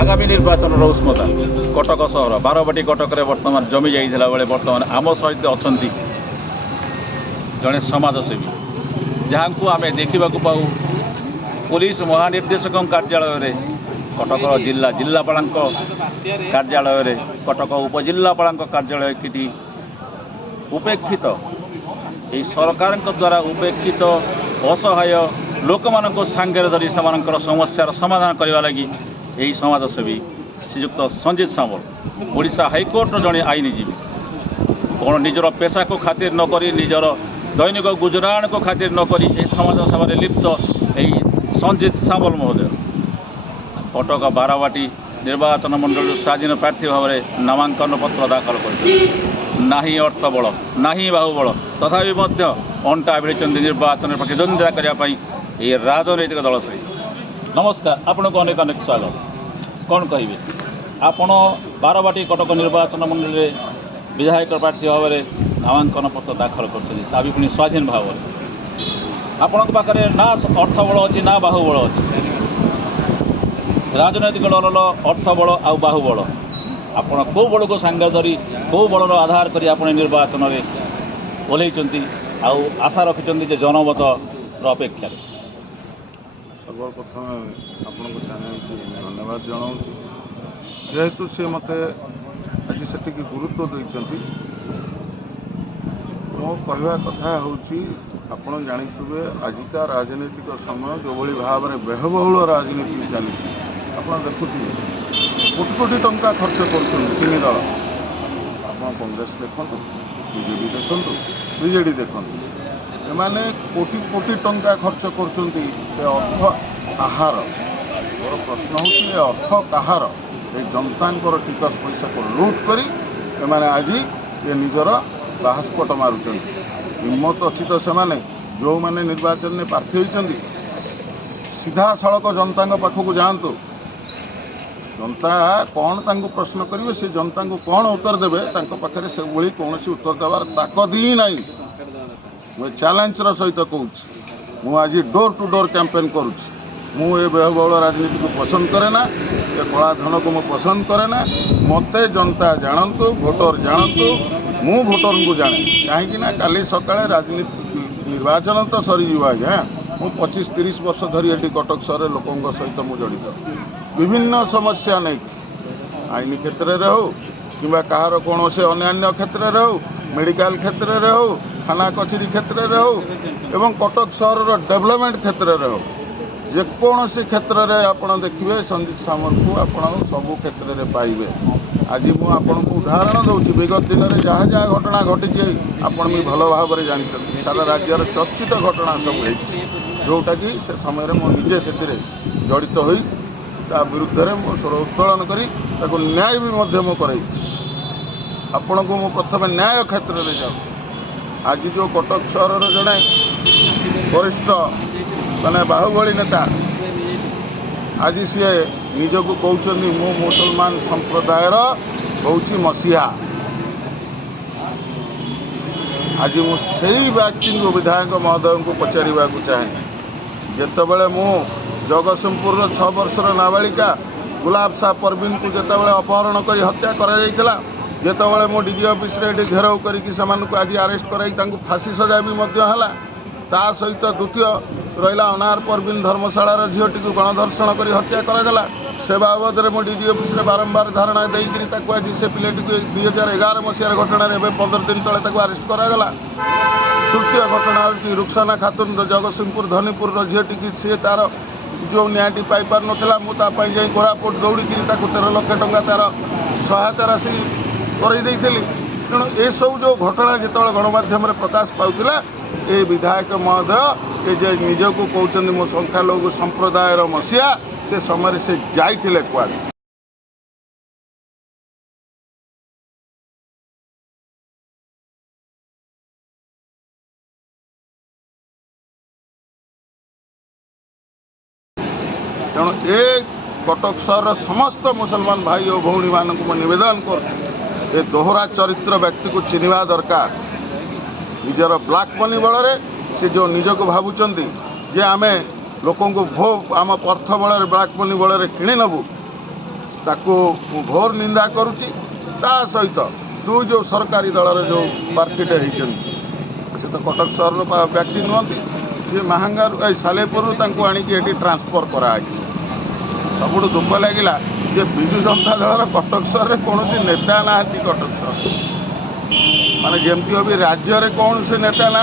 आगामी निर्वाचन उष्मता कटक सहर बारवाटी कटक बर्तमान जमी जाइला बेले बर्तमान आम सहित अच्छा जड़े समाजसेवी जहाँ को आम देखा पाऊ पुलिस महानिर्देशक कार्यालय कटक जिलापाल कार्यालय कटक उपजिलापाल कार्यालय कि उपेक्षित यही सरकार द्वारा उपेक्षित असहाय लोक मान सांगे धरी से समस्यार समाधान करने लगी यही समाजसेवी श्रीजुक्त संजीत सामल ओडिशा हाइकोर्ट जड़े आईनजीवी कौन निजर पेशा को खातिर नक निजर दैनिक गुजराण को खातिर नक समाज सेवा लिप्त यही संजीत सामल महोदय कटक बारवाटी निर्वाचन मंडल स्वाधीन प्रार्थी भाव में नामांकन पत्र दाखल कर अर्थ बल ना बाहुबल तथापि अंटा भिड़ी निर्वाचन प्रतिद्वंदिता करने ये राजनैतिक दल सहित नमस्कार आपन को अनेक अनेक स्वागत कौन कहे आपण बारवाटी कटक निर्वाचन मंडल में विधायक प्रार्थी भाव में नामांकन पत्र दाखल कर पुणी स्वाधीन भाव आपण पाखे ना अर्थ बल अच्छी ना बाहुबल अच्छी राजनैतिक दल अर्थ बल आ बाहुबल आपण कौ बल को सांगे धरी कौ बल आधार कर निर्वाचन में ओह्लैंट आशा रखिंट जनमत अपेक्षा सर्वप्रथम आपको चैनल की धन्यवाद जनाऊँ जेहेतु सी मत आज से गुरुत्व देती मो कहवा कथा हूँ आपड़ जाथे आजिका राजनीतिक समय जो भाई भाव में व्ययबहुल राजनीति चली आप देखुए कोटी कोटी टंका खर्च कर तीन दल आप कांग्रेस देखु बीजेपी देखु बीजेडी देखु एमाने कोटी कोटी टंका खर्च कर अर्थ कहार मोर प्रश्न हूँ अर्थ कहार ये जनता टिकस पैसा को लुट कर एमाने आज ये निजर बाहस्पट मारुंट हिम्मत अच्छी तो से जो मैंने निर्वाचन में प्रार्थी होती सीधा सड़क जनता पाखक जातु जनता कौन तांको प्रश्न करेंगे से जनता को कौन उत्तर देवे पाखे से भाई कौन उत्तर देवार ताकत ही ना मुझे चैलेंजर सहित कहूँ मु आज डोर टू डोर कैंपेन करुँच मु ये व्ययबहुल राजनीति को पसंद करे ना ये कला धन को मु पसंद करे ना मत जनता जानतु भोटर जानतु मु भोटर को जाने कहीं काली सकाଳେ राजनीति निर्वाचन तो सरीज आज्ञा मु 25-30 वर्ष धरी ये कटक सहर लोकों सहित मु जड़ित विभिन्न समस्या नहीं आईन क्षेत्र में हो कि कहार कौन से अन्य क्षेत्र में हो मेडिकल क्षेत्र में हो थाना कचेरी क्षेत्र में हो एवं कटक सहर डेवलपमेंट क्षेत्र में हो जेकोसी क्षेत्र में आप देखिए संजीत सामल को आप सबू क्षेत्र में पाइबे आज मुझे उदाहरण दूसरी विगत दिन में जहाँ जहाँ घटना घटी आपण भी भल भाव में जानते सारा राज्यर चर्चित घटना सब जोटा कि से समय मुझे से जड़ित हो विरुद्ध में मो स्वर उत्तोलन कर न्याय भी कराई आपण को प्रथम न्याय क्षेत्र में जाऊँ आज जो कटक सहर जड़े वरिष्ठ माने बाहुबली नेता आज सी निजक कहते मु मुसलमान संप्रदायर हूँ मसीहा आज मुझे व्यक्ति को विधायक महोदय को पचारा चाहे जितेबले मु जगतसिंहपुर 6 वर्षर नाबालिका गुलाब शाह परवीन को जितेबले अपहरण कर हत्या करा जितेबले मो डीजी ऑफिस रे घेराव करके आज अरेस्ट कराई फांसी सजा भी है ता सहित द्वितीय रहा अनार परवीन धर्मशालार झीटी को गणधर्षण कर हत्या करागला से बाबद में मो डीजी ऑफिस रे बारंबार धारणा देकर आज से पिलाटी 2011 मसीहार घटना 15 दिन तले अरेस्ट करागला तृतीय घटना रुखसाना खातून जगतसिंहपुर धनीपुर झीटी की सी तार जो न्यायटी पाइपार नाला मुझे जाई कोरापुट दौड़ी 13 लाख टंका तार सहायता राशि करई तेणु ये सब जो घटना जिते गणमाध्यम प्रकाश पाला ये विधायक महोदय ये निजक कहते मो संख्यालघु संप्रदायर मसीहा से समय से जाइए कुआड़े तेणु ये कटक सहर समस्त मुसलमान भाई और भौणी मानक निवेदन कर दोहरा चरित्र व्यक्ति को चिन्हवा दरकार निजर ब्लैक मनी बल से जो निजक भावुंट जे आमे लोकों को भो आम अर्थ बल ब्लैक मनी बल किणी नबू ताकू घोर निंदा करुच्ची ता सहित दु जो सरकारी दल जो प्रार्थीटे होती से तो कटक सहर व्यक्ति नुहति सी महांगार सालेपुर आणिकी ट्रांसफर कराई सबुठ दुख लगे जे विजु जनता दल कटक सहर कौन नेता ना कटक सहर माने जमती भी राज्य में कौन से नेता ना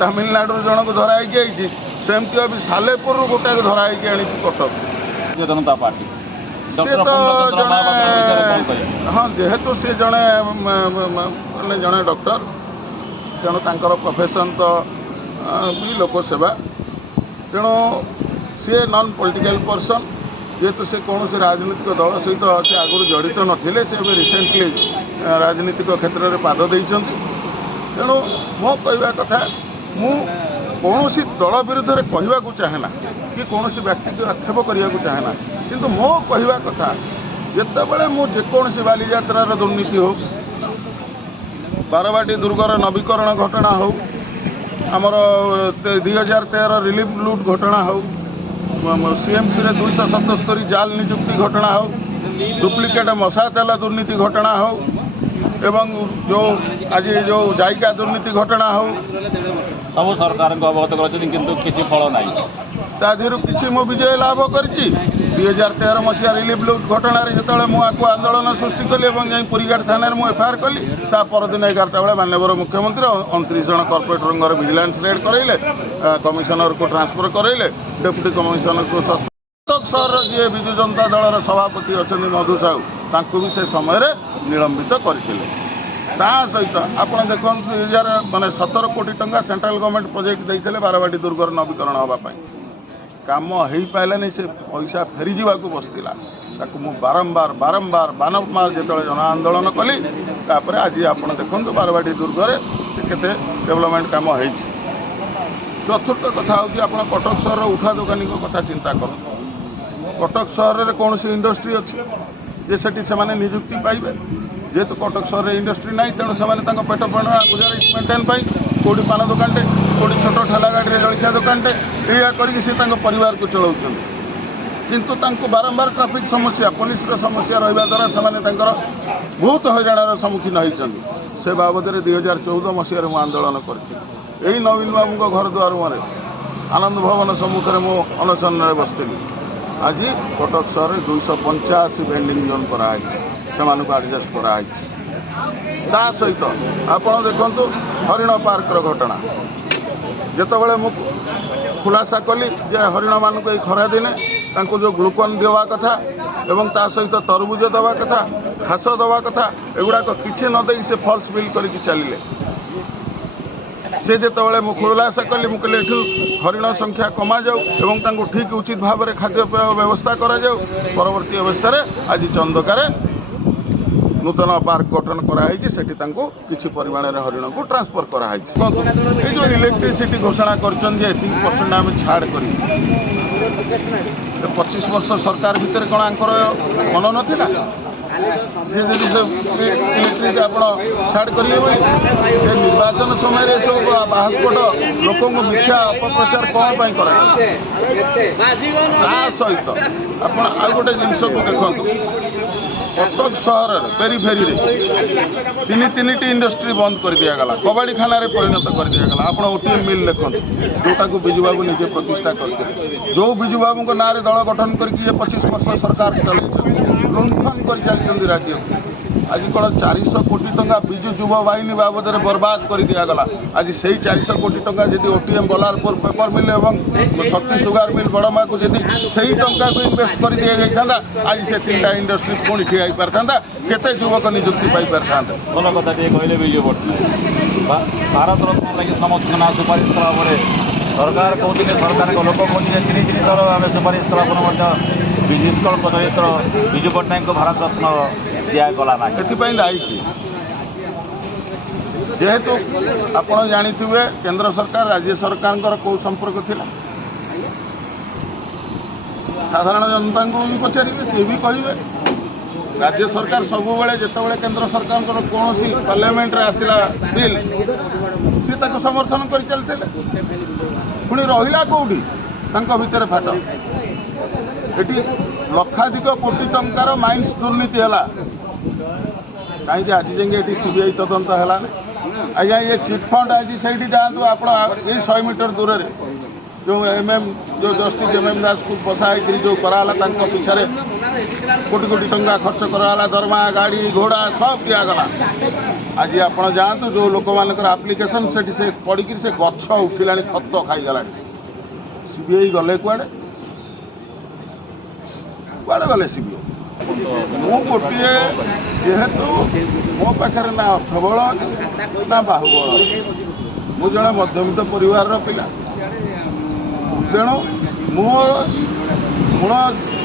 तमिलनाडु जनक धराई सेमती भी सालेपुर गोटा धराई आनी कटक जनता पार्टी से तो जड़े हाँ जेहेतु सी जड़े मैंने जड़े डॉक्टर तेणु तांकर प्रोफेशन तो भी लोक सेवा तेणु सी नॉन पॉलिटिकल पर्सन जेहेतु से कौन से राजनीतिक दल सहित से आगुरी जड़ित नथिले से रिसेंटली राजनीतिक क्षेत्र में पाद देइछन्ति तेणु मो कहवा कथा मु कौन दल विरुद्ध में कहवाक चाहेना कि कौन व्यक्ति को आक्षेप करने को चाहेना किंतु मो कहवा कथा जितेबाला मु जेकोसी बालीजात्रार दुर्नीति हो बारवाटी दुर्गर नवीकरण घटना हो आमर 2013 रिलीफ लुट घटना हो सीएमसी रे 277 जाल नियुक्ति घटना हो डुप्लिकेट मशा तेल दुर्नीति घटना हो एवं जो आज जो जायका दुर्नीति घटना हो सब सरकार को अवगत कर फल ना ताधर कि विजय लाभ कर 2013 मसीहा रिलीफ लुट घटना जो मुझे आंदोलन सृष्टि कली और पुरीघाट थाना में एफआईआर कली ता परदिन 11टा बेले माननीय मुख्यमंत्री 29 जन कॉर्पोरेटर विजिलेंस रेड कराइले कमिशनर को ट्रांसफर कराइले डेप्यूटी कमिशनर को कटक सहर जी विजु जनता दल सभापति अच्छा मधु साहू तांको भी से समय निलंबित करते सहित आप देखो 2017 कोटी टंका सेंट्रल गवर्नमेंट प्रोजेक्ट देते बारवाटी दुर्गर नवीकरण हाँपाई काम हो पारानी से पैसा फेरी जावाक बसला मु बारंबार बारंबार बारंबार जो जन आंदोलन कली आज आप देखो बारवाटी दुर्गर से केते डेवलपमेंट काम हो चतुर्थ कथा हूँ आप कटक सहर उठा दुकानी कथा चिंता कर कटक सहर में कौन सी इंडस्ट्री अच्छी जे से निजुक्ति पाइबे जेहेतु कटक सहर में इंडस्ट्री ना तेणु से पेट पाणा गुजारिश मेन्टेन कौटी पान दुकानटे कौटी छोट ठेला गाड़ी जलखिया दुकानटे या करके परिवार को चलाऊँ किंतु तांको बारंबार ट्रैफिक समस्या पुलिस समस्या रहा द्वारा से बहुत हईराण सम्मुखीन होती से बाबद 2014 मसीह मुझे आंदोलन कर नवीन बाबू घर द्वार मुहर आनंद भवन सम्मुख में मु अनशन बसती आज कटक सहर 285 वेंडिंग जोन कराई से एडजस्ट कराई ता सहित आप देखु हरिण पार्कर घटना जितेबाला मु खुलासा कली जे हरिण मान खरा दिने जो ग्लुकोन देवा कथा एवं ता सहित तरबुज देवा कथा घास देवा कथा एगुड़ाक किसी नदे से फल्स बिल करके चलिले से जितेबाला मु खुलासा कली मुझे एठू हरिण संख्या कमा जाऊ एवं ठीक उचित भाव में खाद्यपेय व्यवस्था करा जाऊ परवर्ती अवस्था आज चंदकार नूतन पार्क गठन कराई किसी परिमाण में हरिण को ट्रांसफर कराई जो इलेक्ट्रिसिटी घोषणा कर आम छाड़ कर 25 वर्ष सरकार भितर कौन आंकर मन नाला जी से इलेक्ट्रिक आप छाड़ करेंगे निर्वाचन समय सब बाहस्फोट लोक मिथ्या अपप्रचार कौन सहित आप गोटे जिनस को देखो कटक सहर पेरीफेरी तीन इंडस्ट्री बंद कर दिगला कबाड़ी खाना परिणत कर दिगला आप ओटीएम मिल देखो जोटा को बिजुबाबू निजे प्रतिष्ठा करते जो बिजुबाबू ना दल गठन करके 25 वर्ष सरकार चल लुंठन कर चलती राज्य आज कौन 400 कोटी टंका विजु युव बाहिनी बाबद बर्बाद कर दिगला आज से 400 कोटी टंका जब ओटीएम बलारपुर पेपर मिल और शक्ति सुगार मिल बड़मा को जब से टंका को इनवेस्ट कर दि जाता आज से 3टा इंडस्ट्री पुणी ठिया हो पारता केते युवक निजुक्ति पाई पारता भल कथा कहले विजय पट्टनायक भारत रत्न लगे समस्त ना सुपारिश कला सरकार कहते सरकार लोक कहते 3 दल आम सुपारिश कला विकल्प चरित्र विजु पट्टनायक को भारत रत्न दिगला ना दायी जेहेतु आपण जानिथिबे केंद्र सरकार राज्य सरकार कौ संपर्क थिला साधारण जनता को भी पचारे सी भी कहे राज्य सरकार सबुबले जितेबाला केंद्र सरकार कौन सी पार्लियामेंट रे आसिला बिल सी समर्थन कर चलते ପୁଣି ରହିଲା କେଉଁଠି ତାଙ୍କ ଭିତରେ ଫାଟ। ଏଠି ଲକ୍ଷାଧିକ କୋଟି ଟଙ୍କାର ମାଇନ୍ସ ଦୁର୍ନୀତି ହେଲା, କାହିଁକି ଆଜି ଯାଏଁ ଏଠି ସିବିଆଇ ତଦନ୍ତ ହେଲାନି? ଆଜ୍ଞା ଇଏ ଚିଟଫଣ୍ଡ ଆଜି ସେଇଠି ଯାଆନ୍ତୁ ଆପଣ, ଏଇ 100 ମିଟର ଦୂରରେ ଯେଉଁ ଯେଉଁ ଜଷ୍ଟିସ୍ MM ଦାସକୁ ବସା ହେଇକରି ଯେଉଁ କରାହେଲା, ତାଙ୍କ ପିଛାରେ କୋଟି କୋଟି ଟଙ୍କା ଖର୍ଚ୍ଚ କରାହେଲା, ଦରମା ଗାଡ଼ି ଘୋଡ଼ା ସବୁ ଦିଆଗଲା। ଆଜି ଆପଣ ଯାଆନ୍ତୁ, ଯେଉଁ ଲୋକମାନଙ୍କର ଆପ୍ଲିକେସନ୍ ସେଠି ସେ ପଡ଼ିକି ସେ ଗଛ ଉଠିଲାଣି, ଖତ ଖାଇଗଲାଣି। ସିବିଆଇ ଗଲେ କୁଆଡ଼େ ଗଲେ ସିବିଆଇ? ମୁଁ ଗୋଟିଏ, ଯେହେତୁ ମୋ ପାଖରେ ନା ଅର୍ଥବଳ ଅଛି ନା ବାହୁବଳ ଅଛି, ମୁଁ ଜଣେ ମଧ୍ୟବିତ୍ତ ପରିବାରର ପିଲା, ତେଣୁ ମୋର ମୂଳ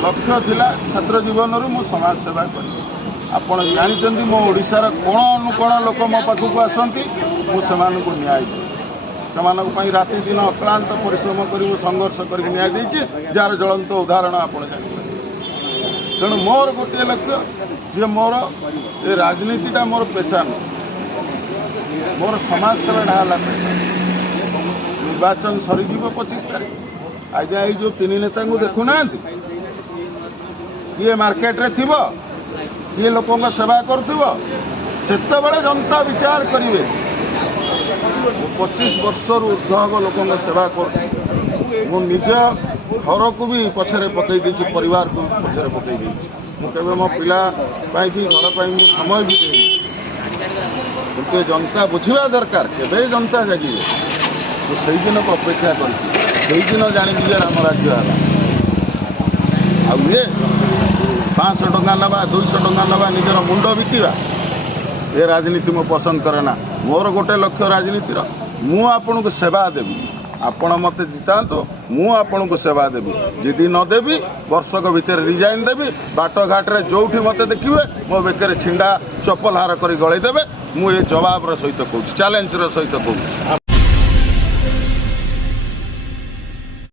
ଲକ୍ଷ୍ୟ ଥିଲା ଛାତ୍ର ଜୀବନରୁ ମୁଁ ସମାଜ ସେବା କରିବି। ଆପଣ ଜାଣିଛନ୍ତି ମୋ ଓଡ଼ିଶାର କୋଣ ଅନୁକୋଣ ଲୋକ ମୋ ପାଖକୁ ଆସନ୍ତି, ମୁଁ ସେମାନଙ୍କୁ ନ୍ୟାୟ ଦିଏ। ସେମାନଙ୍କ ପାଇଁ ରାତି ଦିନ ଅକ୍ଳାନ୍ତ ପରିଶ୍ରମ କରି ମୁଁ ସଂଘର୍ଷ କରିକି ନ୍ୟାୟ ଦେଇଛି, ଯାହାର ଜ୍ୱଳନ୍ତ ଉଦାହରଣ ଆପଣ ଜାଣିଛନ୍ତି। ତେଣୁ ମୋର ଗୋଟିଏ ଲକ୍ଷ୍ୟ ଯେ ମୋର ଏ ରାଜନୀତିଟା ମୋର ପେଶା ନୁହେଁ, ମୋର ସମାଜ ସେବାଟା ହେଲା ପେଶା। ନିର୍ବାଚନ ସରିଯିବ 25 ତାରିଖ। ଆଜ୍ଞା ଏଇ ଯେଉଁ 3 ନେତାଙ୍କୁ ଦେଖୁନାହାନ୍ତି, କିଏ ମାର୍କେଟରେ ଥିବ, କିଏ ଲୋକଙ୍କ ସେବା କରୁଥିବ, ସେତେବେଳେ ଜନତା ବିଚାର କରିବେ। 25 ବର୍ଷରୁ ଉର୍ଦ୍ଧ୍ୱ ହେବ ଲୋକଙ୍କ ସେବା କରୁଛି। ମୁଁ ନିଜ ଘରକୁ ବି ପଛରେ ପକାଇ ଦେଇଛି, ପରିବାରକୁ ପଛରେ ପକାଇ ଦେଇଛି। ମୁଁ କେବେ ମୋ ପିଲା ପାଇଁ କି ଘର ପାଇଁ ମୁଁ ସମୟ ବି ଦେଇନି। କିନ୍ତୁ ଜନତା ବୁଝିବା ଦରକାର, କେବେ ଜନତା ଜାଗିବେ। ମୁଁ ସେଇଦିନକୁ ଅପେକ୍ଷା କରିଛି, ସେଇଦିନ ଜାଣିବି ଯେ ରାମ ରାଜ୍ୟ ହେଲା। ଆଉ ଇଏ 500 ଟଙ୍କା ନେବା, 200 ଟଙ୍କା ନେବା, ନିଜର ମୁଣ୍ଡ ବିକିବା, ଏ ରାଜନୀତି ମୁଁ ପସନ୍ଦ କରେ ନା। ମୋର ଗୋଟେ ଲକ୍ଷ୍ୟ ରାଜନୀତିର, ମୁଁ ଆପଣଙ୍କୁ ସେବା ଦେବି। ଆପଣ ମୋତେ ଜିତାନ୍ତୁ, ମୁଁ ଆପଣଙ୍କୁ ସେବା ଦେବି। ଯଦି ନ ଦେବି, ବର୍ଷକ ଭିତରେ ରିଜାଇନ୍ ଦେବି। ବାଟଘାଟରେ ଯେଉଁଠି ମୋତେ ଦେଖିବେ ମୋ ବେକରେ ଛିଣ୍ଡା ଚପଲ ହାର କରି ଗଳେଇ ଦେବେ। ମୁଁ ଏ ଜବାବର ସହିତ କହୁଛି, ଚ୍ୟାଲେଞ୍ଜର ସହିତ କହୁଛି।